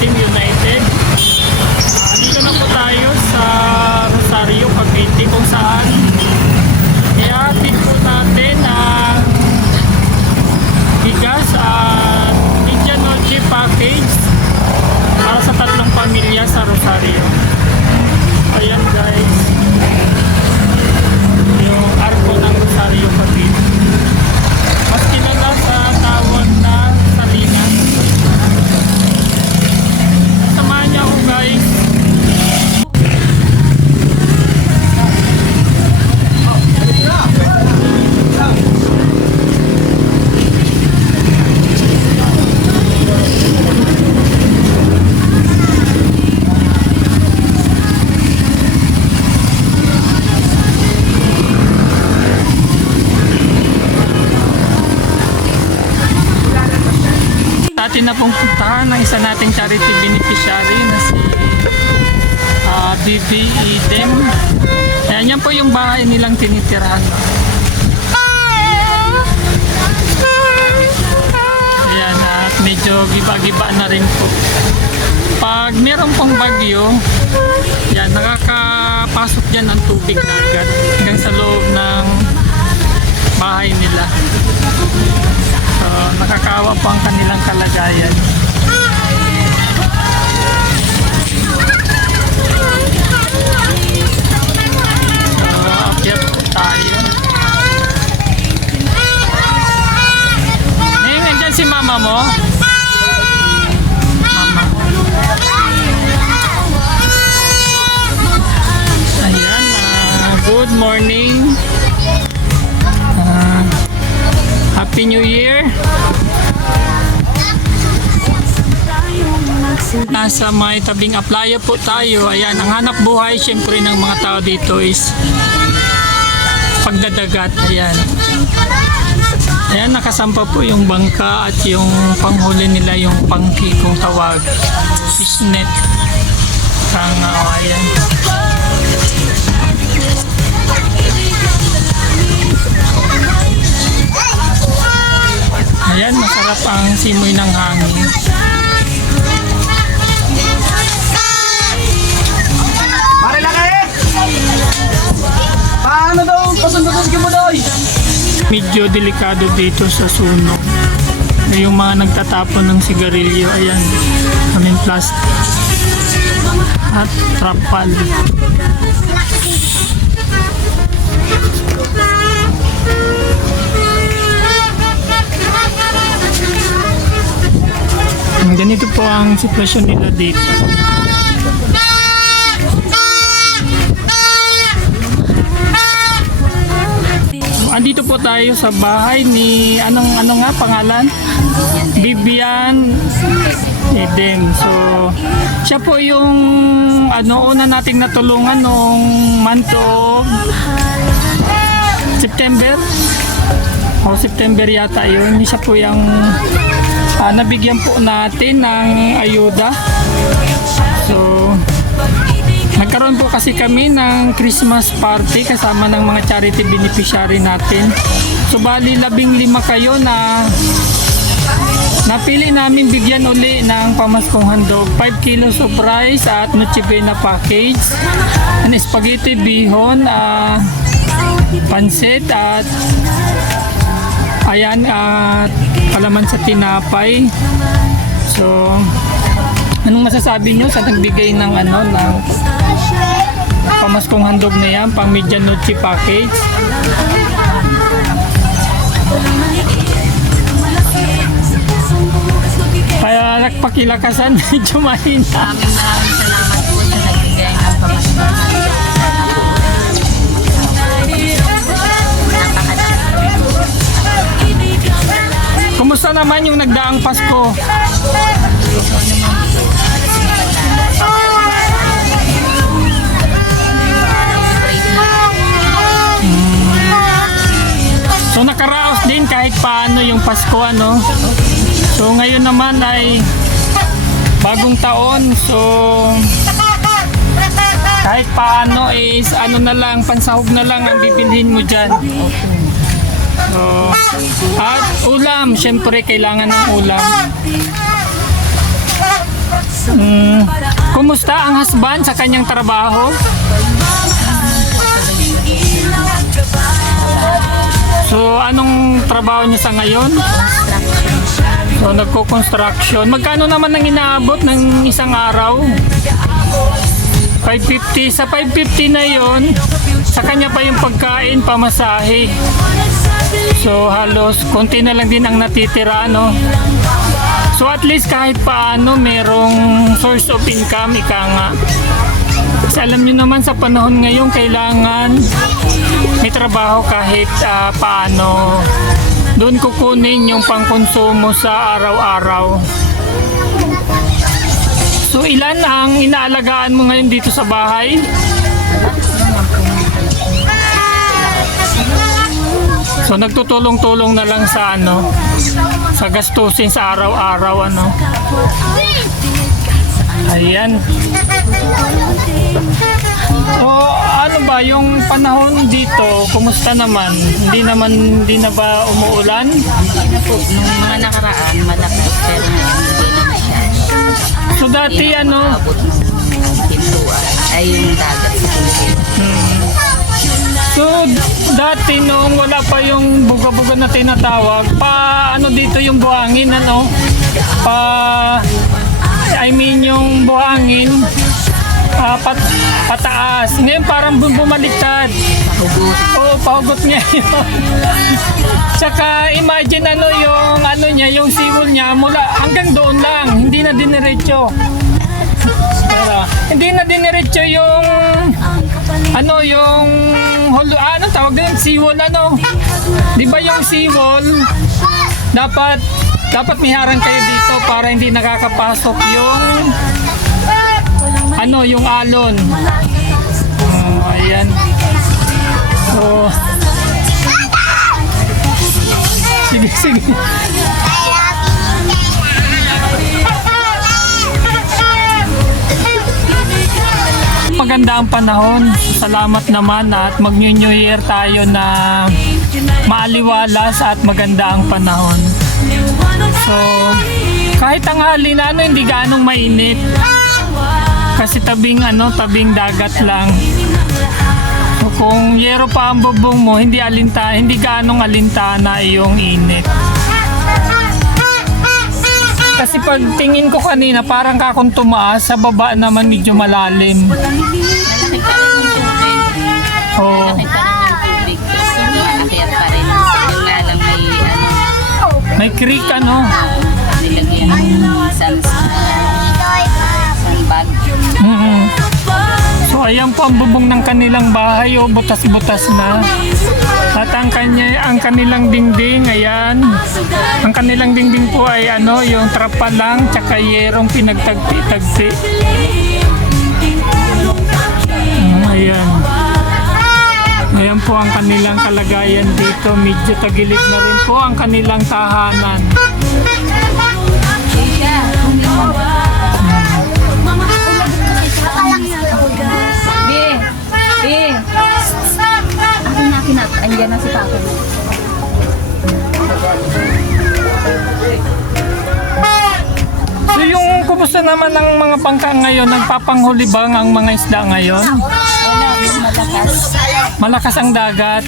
Team United. Dito na po tayo sa Rosario, Cavite, kung saan ihatid po natin ang bigas at medianoche package para sa 3 pamilya sa Rosario. Ayan guys, yung arko ng Rosario, Cavite. Mas kilala sa tawag na Salinas. Samahan niyo ako guys. Atin na pong puntahan ng isa nating charity beneficiary na si Bibi Idem. Ayan, yan po yung bahay nilang tinitirahan. Ayan, at medyo giba-giba na rin po. Pag meron pong bagyo, yan, nakakapasok dyan ang tubig na agad hanggang sa loob ng bahay nila. So, nakakawa po ang kanilang kalagayan. So, akyat po tayo. Nandyan si mama mo? Mama. Ayan, good morning. Happy New Year! Nasa may tabing aplaya po tayo. Ayan, ang hanap buhay syempre ng mga tao dito is pagdadagat. Ayan. Ayan, nakasampa po yung bangka at yung panghuli nila, yung pangki kung tawag. Fishnet. Ayan. Ayan, masarap ang simoy ng hangin. Mare lang eh! Paano daw? Pasunod-sunod mo daw! Medyo delikado dito sa sunog. Yung mga nagtatapon ng sigarilyo, ayan, kaming plastic at trapal. Ganito po ang sitwasyon nila dito. Andito po tayo sa bahay ni ano nga pangalan? Bibian Eden. So, siya po yung una nating natulungan noong month of September. September yata yun. Siya po yung nabigyan po natin ng ayuda. So, nagkaroon po kasi kami ng Christmas party kasama ng mga charity beneficiary natin. So, bali 15 kayo na napili namin bigyan uli ng pamaskong handog. 5 kilos of rice at Noche Buena package. And spaghetti, bihon, pansit at ayan, at palaman sa tinapay. So, anong masasabi nyo sa nagbigay ng ng pamaskong handog na yan, pang medianoche package? Kaya nagpakilakasan, medyo mahina. Maraming salamat po sa nagbigay ng pamaskong handog. Kumusta naman yung nagdaang Pasko? So nakaraos din kahit paano yung Pasko, ano? So ngayon naman ay bagong taon. So kahit paano is na lang, pansahog na lang ang bibilhin mo dyan. So, at ulam, syempre kailangan ng ulam. Kumusta ang husband sa kanyang trabaho? So, anong trabaho niya sa ngayon? So, nagko-construction. Magkano naman ang inaabot ng isang araw? 550. Sa 550 na yon, sa kanya pa yung pagkain, pamasahe. So, halos konti na lang din ang natitira, no? So, at least kahit paano merong source of income, ika nga. Kasi alam nyo naman sa panahon ngayon, kailangan may trabaho kahit paano. Doon kukunin yung pangkonsumo sa araw-araw. So ilan ang inaalagaan mo ngayon dito sa bahay? So nagtutulong-tulong na lang sa sa gastusin sa araw-araw Ayan. O ano ba yung panahon dito? Kumusta naman? Hindi na ba umuulan? Nung mga nakaraan, malakas, pero ngayon hindi na masyado. So dati Abot ng pintuan, ay yung dagat sa pintuan. So dati nung wala pa yung buga-buga na tinatawag, dito yung buhangin yung buhangin pataas. Ngayon parang bumaliktad. Oo, pahugot niya yun. Tsaka imagine yung siwol niya mula hanggang doon lang, hindi na diniretso. Hindi na diniretso yung anong tawag din, seawall Di ba yung seawall dapat may harang kayo dito para hindi nakakapasok yung alon. Ayan. So sige. Maganda ang panahon. Salamat naman at mag-New Year tayo na maaliwalas at maganda ang panahon. So, kahit tanghali na hindi ganong mainit. Kasi tabing dagat lang. So, kung yero pa ang bubong mo, hindi ganong alintana yung init. Kasi pag tingin ko kanina, parang kakong tumaas, sa baba naman medyo malalim. Malaki pa rin yung tubig. Oo. Malaki pa rin yung tubig. So, malaki pa rin. Yung nga lang May creek nilagyan ng sandbag. So ayan po ang bubong ng kanilang bahay, butas-butas na. At ang kanilang dingding, ayan. Ang kanilang dingding po ay yung trapa lang, tsaka yerong pinagtagpi-tagpi. Ayan. Ayan po ang kanilang kalagayan dito. Medyo tagilid na rin po ang kanilang tahanan. Andiyan na si Papa. So yung kumusta naman ang mga pangka ngayon? Nagpapanghuli ba ang mga isda ngayon? Wala, malakas. Malakas ang dagat.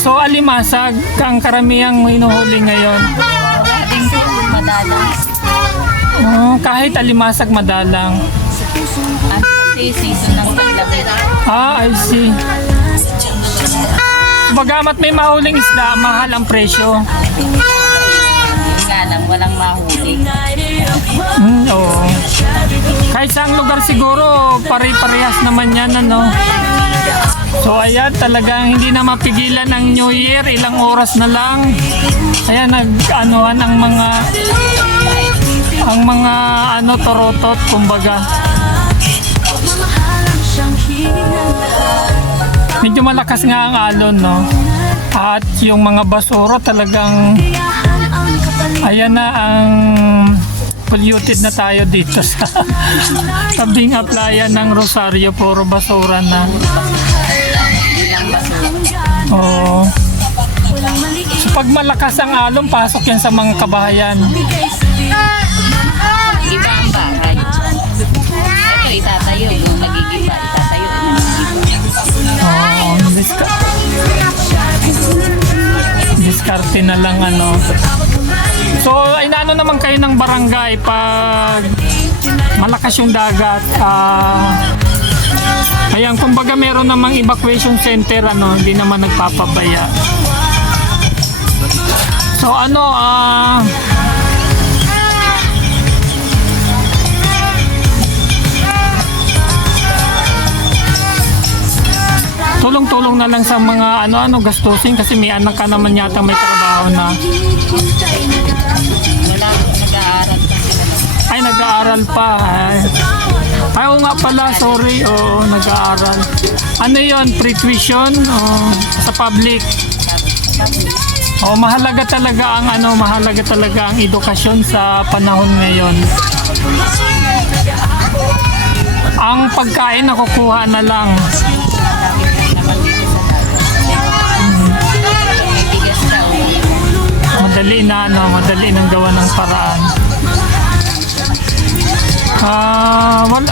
So alimasag ang karamihang hinuhuli ngayon. Madalang. Kahit alimasag madalang. Kasi season ng paglabit. I see. Bagamat may mahuling isda, mahal ang presyo. Hindi nga lang, walang mahuli. Oo. Kahit saang lugar siguro, pare-parehas naman yan, So ayan, talagang hindi na mapigilan ang New Year, ilang oras na lang. Ayan, nag-anuhan ang mga torotot, kumbaga. Medyo malakas nga ang alon, At yung mga basura talagang ayan na ang polluted na tayo dito sa tabing aplayan ng Rosario, puro basura na. Oo. So pag malakas ang alon, pasok yan sa mga kabahayan. Iba ang bahay. na lang ano. So, inaano naman kayo ng barangay pag malakas yung dagat. Ayan, kumbaga meron namang evacuation center, ano, hindi naman nagpapabaya. So, ano, tulong-tulong na lang sa mga ano gastusin kasi may anak ka naman yata may trabaho na. Wala, nag-aaral pa. Ay, nag-aaral pa. Ay, oo nga pala, sorry. Oo, nag-aaral. Ano yon, pre-tuition o sa public? Oh, mahalaga talaga ang edukasyon sa panahon ngayon. Ang pagkain nakukuha na lang. Madali nang gawa ng paraan.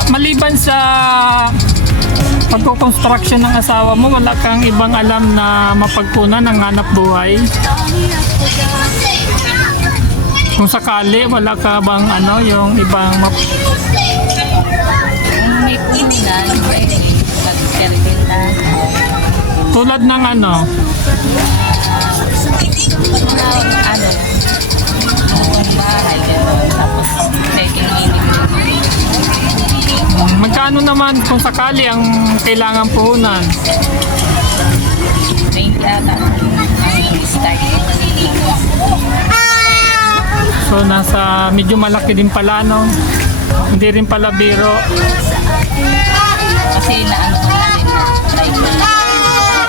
Maliban sa pagko-construction ng asawa mo, wala kang ibang alam na mapagkunan ng hanap buhay? Kung sakali, wala ka bang yung ibang Kung may punan, pag-termina. tulad ng bahay, gano'n. Tapos, taking init. magkano naman kung sakali ang kailangan puhunan? 20 ata. Ang start. So nasa medyo malaki din pala, no? Hindi rin pala biro. Kasi naano ko na rin na try ko na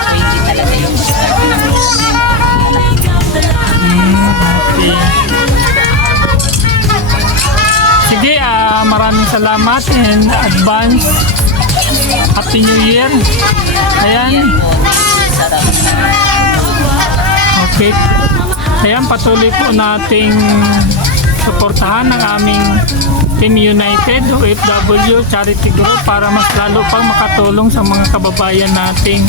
20 talaga yung start. Okay. Sige, maraming salamat and advance Happy New Year. Ayan. Sarap. Okay. Ayan, patuloy po nating suportahan ang aming Team United OFW Charity Group para mas lalo pang makatulong sa mga kababayan nating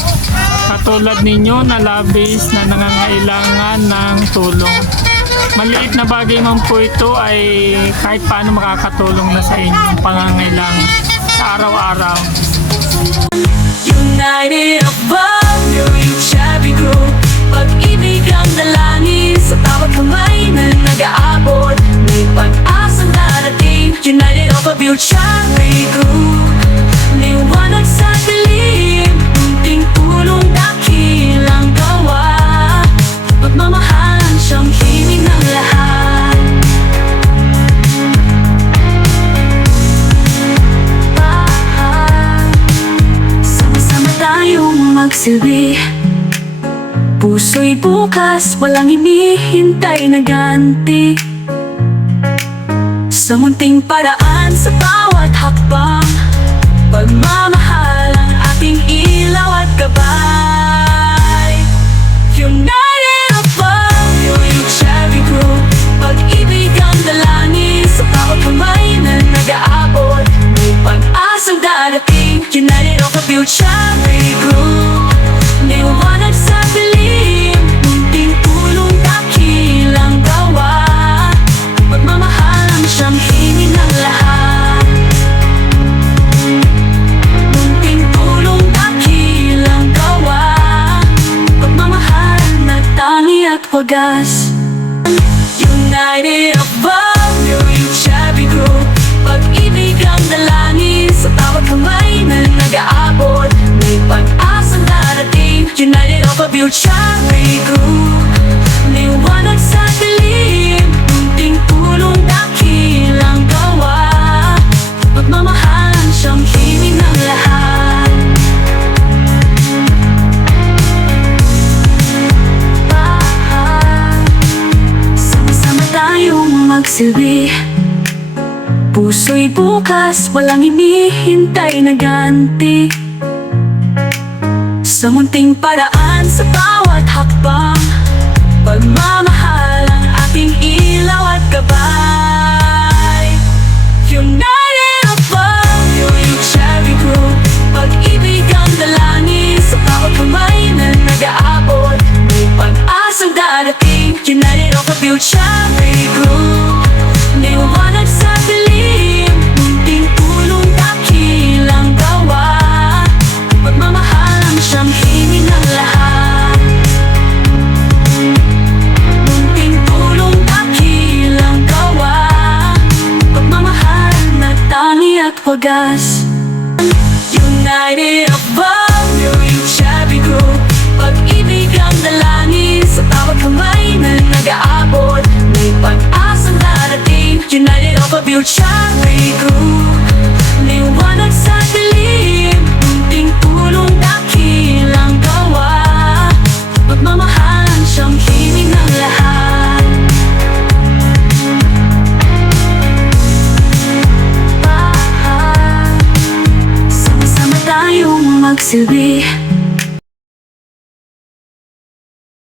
katulad ninyo na labis na nangangailangan ng tulong. Maliit na bagay man po ito ay kahit paano makakatulong na sa inyong pangangailangan sa araw-araw. United above your Chevy Group. Pag-ibig ang dalangin sa tawag kamay na nag-aabot. May pag-asang darating. United of a Chevy Group. Liwanag sa dilim, munting tulong dakilang gawa. Pagmamahalan siyang himig ng lahat. Sama-sama tayong magsilbi. Puso'y bukas, walang hinihintay na ganti. Sa munting paraan sa bawat hakbang, pagmamahal ang ating ilaw at gabay. United above your Chevy Group. Pag-ibig ang dalangin sa bawat kamay na nag-aabot. May pag-asang darating. United of a Chevy Group. Liwanag sa dilim, munting tulong dakilang gawa. Pagmamahal ang siyang hingin ng lahat. Munting tulong dakilang gawa. Pagmamahal na tangi at wagas. United above your Chevy Group. Pag-ibig ang dalangin sa bawat kamay na nag-aabot. May pag-asang darating. United of a Chevy Group. Liwanag sa dilim, munting tulong dakilang gawa. Pagmamahal ang siyang himig ng lahat. Sama-sama tayong magsilbi. Puso'y bukas, walang hinihintay na ganti. Sa munting paraan sa bawat hakbang, pagmamahal ang ating ilaw at gabay. United above your Chevy Group. Pag-ibig ang dalangin sa bawat kamay na nag-aabot. May pag-asang darating. wagas. United above, New Youth Shabby Group. Pag-ibig ang dalangin sa bawat kamay na nag-aabot. May pag-asang darating. United of a Build Shabby Group. Liwanag sa dilim, munting tulong dakilang gawa. Pagmamahalan siyang himig ng lahat. Sama-sama tayong magsilbi